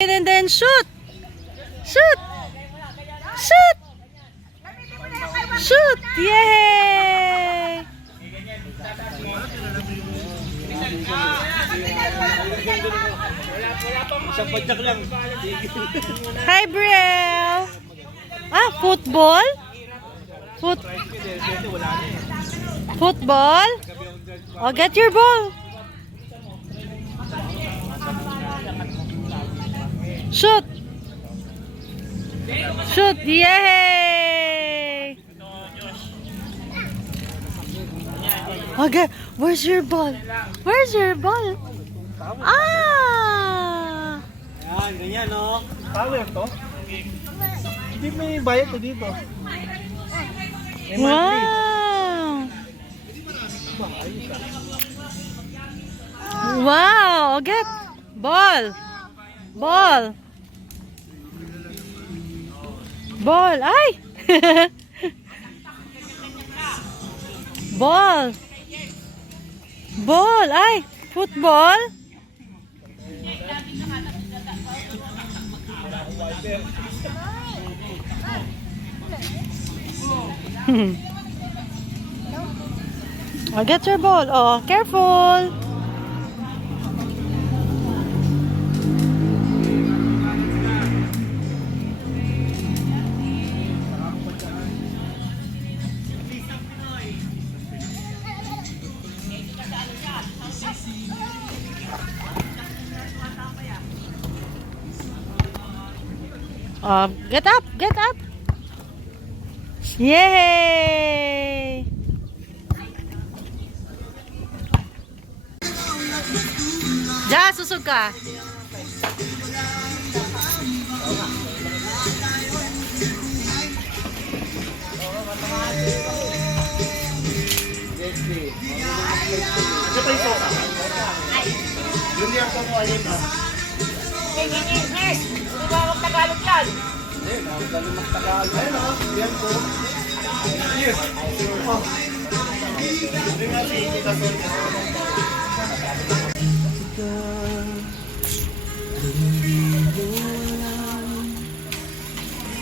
And then shoot! Shoot! Shoot! Shoot! Yay! Hi, Brielle! Ah, football? Football? Oh, get your ball. Shoot! Shoot! Yay! Okay, where's your ball? Where's your ball? Ah! Yan, ganyan, no? Power to? Hindi may bayad to dito. May monthly. Wow! Wow! Get ball! Ball! Ball! Ay! Ball! Ball! Ay! Football! Oh, get your ball. Oh, careful. Get up, get up. Yay! Ja, susog ka. Ito pa ito. Yun yan po mo alin ha. English! Hindi ba mag-Tagalog yan? Hindi, nakagaling mag-Tagalog. Ayun ha, yan po. Here. Oh. Hindi nga si Tita Sonia.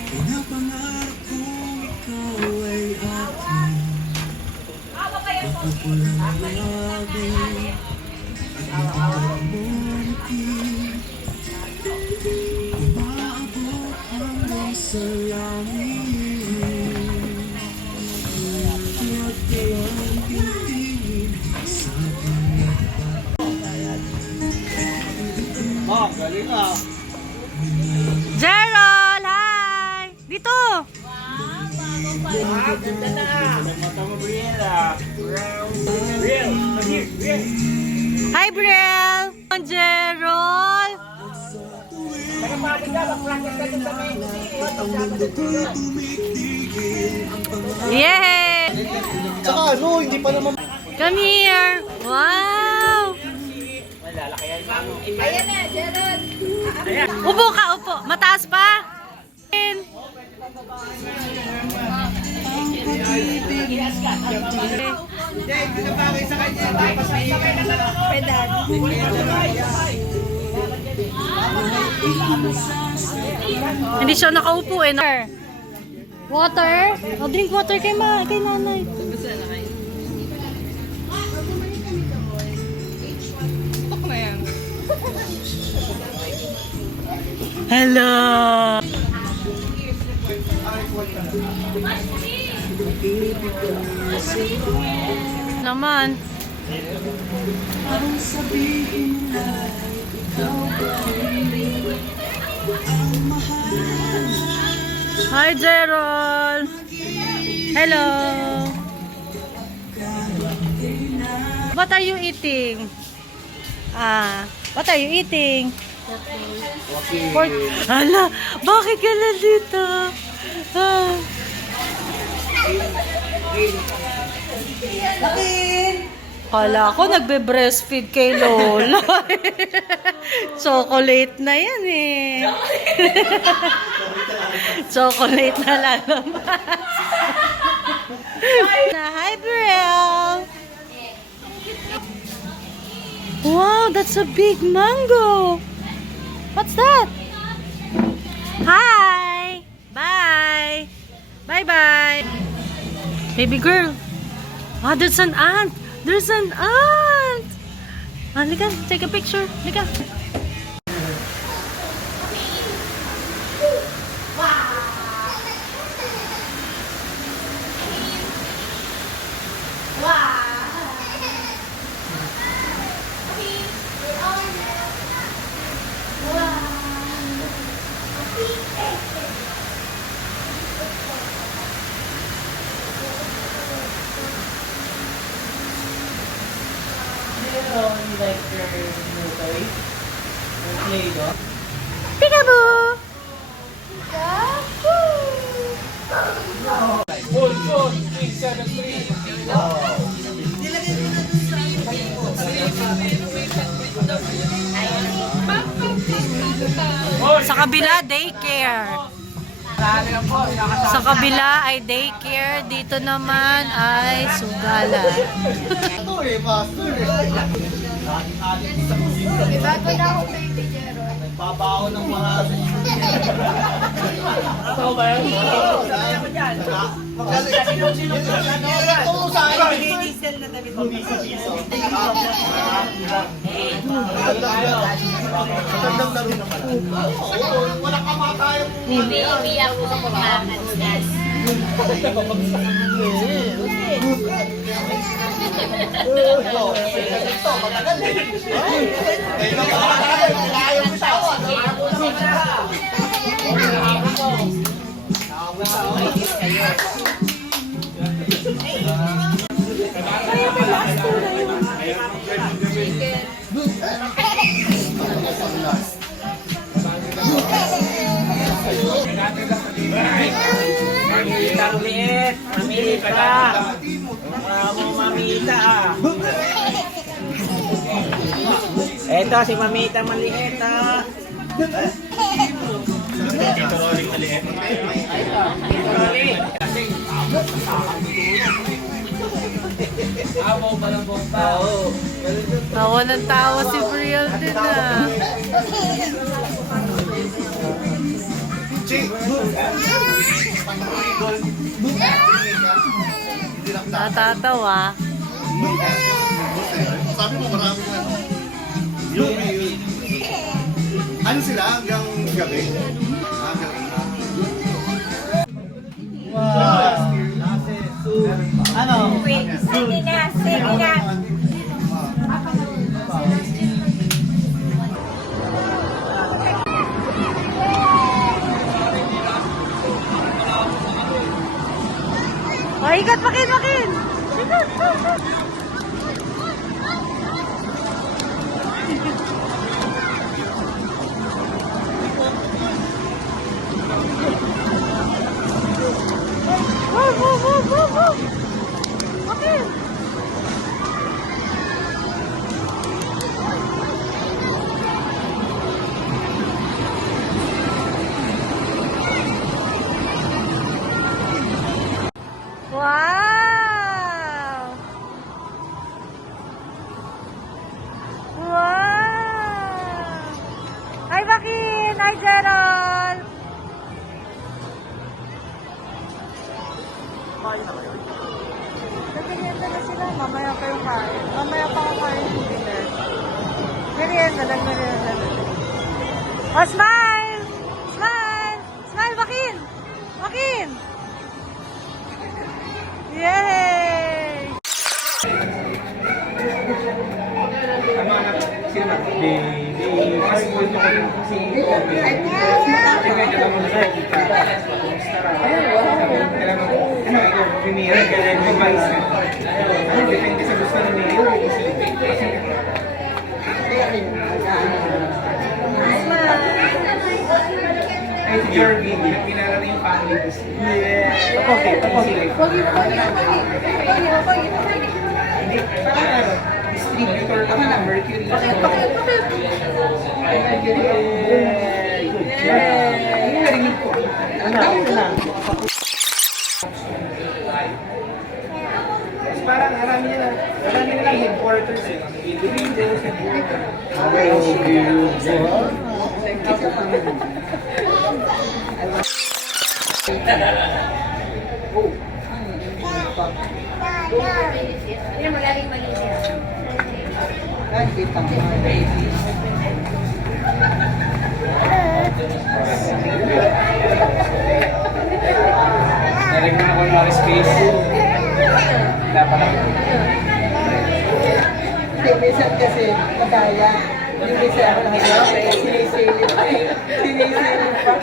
Pinapangarap kong ikaw ay akin. Mapupulang labi ang iyong munti. Umaabot hanggang sa langit. Huwag kayang titingin sa Oh, galing ha. Gerald, hi! Dito! Ganda na! Mata mo, Briella. Briel, here, Briel. Hi, Brielle! Gerald! Nagpapagod ka, mag-practice ka dun sa main. Yay! Tsaka ano, hindi pa naman. Come here! Wow! Ayan na, Gerald! Upo ka, upo. Mataas pa. Hindi siya nakaupo eh. Water? Oh, drink water kay nanay. Hello! Naman. Parang sabihin na ikaw ba ang mahal. Hi, Gerald. Hello. What are you eating? What are you eating? Pork. Hala, bakit ka nandito? Kala ko nagbe-breastfeed kay Lola. Chocolate na yan eh. Chocolate na lalabas. Hi, Brielle. Wow, that's a big mango. What's that? Bye-bye. Baby girl. Ah, there's an ant. There's an ant. Halika, take a picture. Halika. Peekaboo! Full, 673. Sa kabila, daycare. Sa kabila ay daycare. Dito naman ay sugalan. Nagbabaon ng mga... Ako ba yun? Wala ka mataya po. Baby ako kumakansas. Mamita ulit. Mamita. Mamita ah. Eto si Mamita maliit ah. Dito rolling maliit. Amo ba ng bomba? Oo. Tawa ng tawa si Brielle din ah. Natatawa. Sabi mo marami na. Yun. Ano sila hanggang gabi? Hanggang ano? Sige na, sige na. Oh, ikat, makin! Ikat! Makin! Wow! Wow! Hi, Bakin! Hi, Gerald! Nagkanyenta na sila. Mamaya pa yung kain. Mamaya pa ang kain yung dinner. Merienda lang. Oh, smile! Smile! Smile, Bakin! Bakin! Yay! Distributor ka na, Mercury. Parang marami nilang headquarters eh. Individuals, Oh. Yan, magaling malinis. Ay, kita mo mga baby. Narin mo na ko ng space. Dapat ako. Hindi, minsan kasi madaya. Yung minsan ako nakagawa, sinisilip. Sinisilip pa.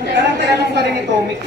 Parang tinanong pa rin ni Tomik.